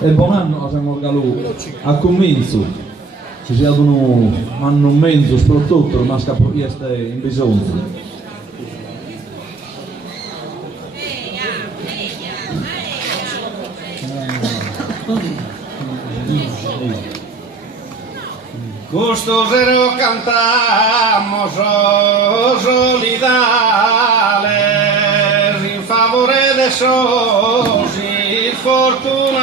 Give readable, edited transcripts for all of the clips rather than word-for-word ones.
E buon anno siamo a comincio, ci sia un anno e mezzo soprattutto, ma scapo in bisogno. Gustosero cantamos solidales in favore de sos fortunados.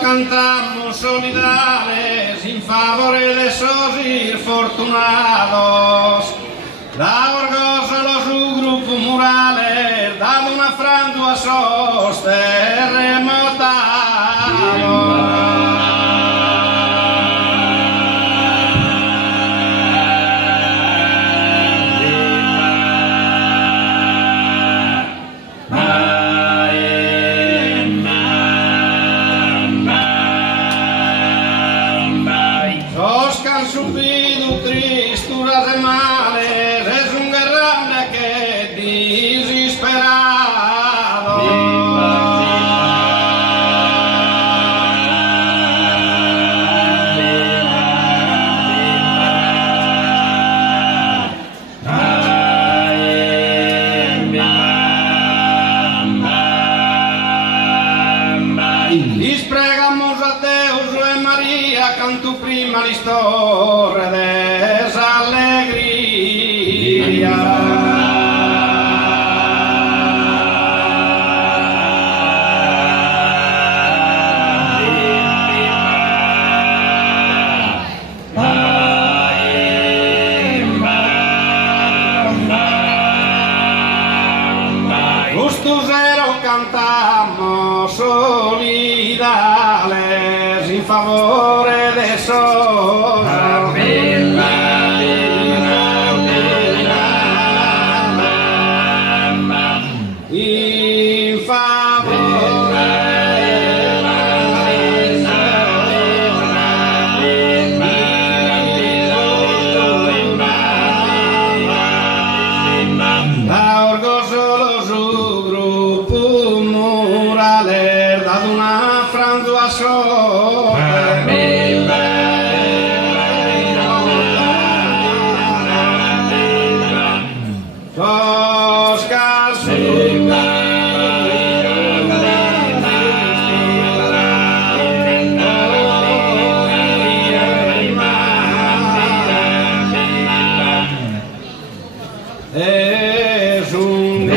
Cantamos solidales in favore de esos fortunados. Da orgoglio lo su gruppo murale, dando una frandu a sos terremotados. Subido tristuras de males, es un grande que desesperado. Dispregamos a Deus e Maria, canto prima l'istorre des alegria. Gustosero cantamos solidales in favore de esos in favore da orgoglio su gruppo murale, dado una frandu a es un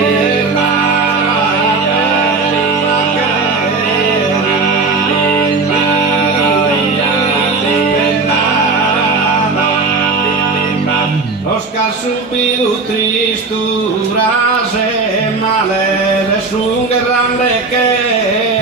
los que han subido tristuras e males, es un grande que